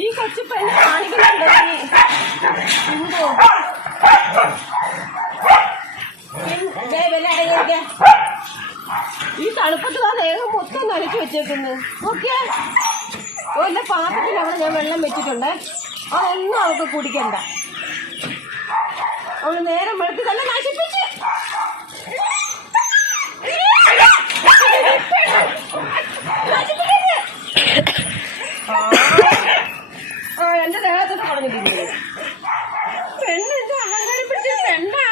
ഈ കൊച്ചു പെണ്ണ് കാണിക്കുന്നുണ്ടോ ഈ തണുപ്പത്ത് ആ ദേഹം മൊത്തം നനച്ചു വെച്ചേക്കുന്നു. ഓക്കെ വല്ല പാത്രത്തിൽ അവിടെ ഞാൻ വെള്ളം വെച്ചിട്ടുണ്ട്. അതൊന്നും അവൾക്ക് കുടിക്കണ്ട. അവള് നേരം വെളുത്ത് തന്നെ നശിപ്പിച്ച് എന്റെ ദേഹത്തൊക്കെ പറഞ്ഞിട്ടില്ലേ പെണ്ണ് ഇത് അഹങ്കാരം പിടിച്ച പെണ്ണാ.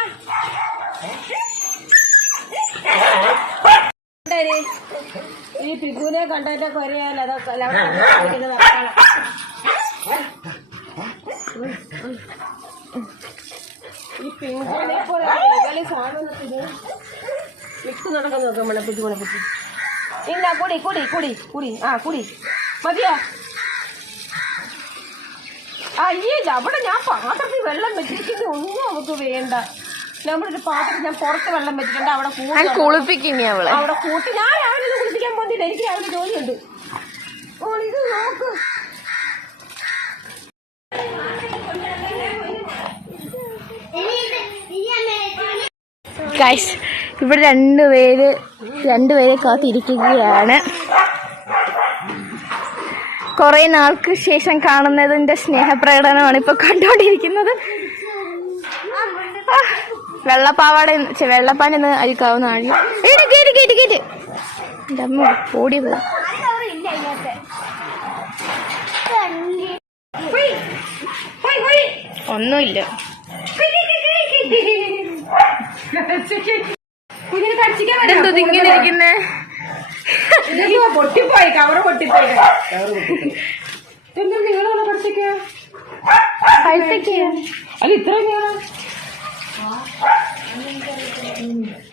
ഈ പിഗുവിനെ കണ്ടതിന്റെ കൊരയാലോ അതൊക്കെ ഈ പിങ്കുവിനെ പോലെ സാധനത്തിന് മിക്സ് നടക്കാൻ നോക്കാം. മണപ്പിച്ച് മണപ്പിച്ച് ഇല്ല കുടി കുടി കുടി കുടി കുടി മതിയോ? അയ്യേ അവിടെ ഞാൻ പാത്രത്തിൽ വെള്ളം വെച്ചിരിക്കുന്ന ഒന്നും നമുക്ക് വേണ്ട. നമ്മളൊരു പാത്രത്തിൽ ഞാൻ പുറത്ത് വെള്ളം വെച്ചിട്ടുണ്ട്. അവിടെ കുളിപ്പിക്കും അവിടെ കൂട്ടി ഞാൻ രാവിലെ കുളിപ്പിക്കാൻ പോകുന്നില്ല. എനിക്ക് രാവിലെ ജോലിയുണ്ട്. ഇത് നോക്ക് ഗൈസ്, ഇവിടെ രണ്ടുപേരെ കാത്തിരിക്കുകയാണ്. കുറെ നാൾക്ക് ശേഷം കാണുന്നതിന്റെ സ്നേഹപ്രകടനമാണ് ഇപ്പൊ കണ്ടുകൊണ്ടിരിക്കുന്നത്. വെള്ളപ്പാനെന്ന് അരിക്കാവുന്ന ആഴി ഓടിയത് ഒന്നുമില്ല. എന്തോ ഇങ്ങനെ ഇരിക്കുന്നേ? പൊട്ടിപ്പോയി കവറ് പൊട്ടിപ്പോയി. എന്താ നിങ്ങളോട് പഠിച്ചേക്ക അല്ല ഇത്ര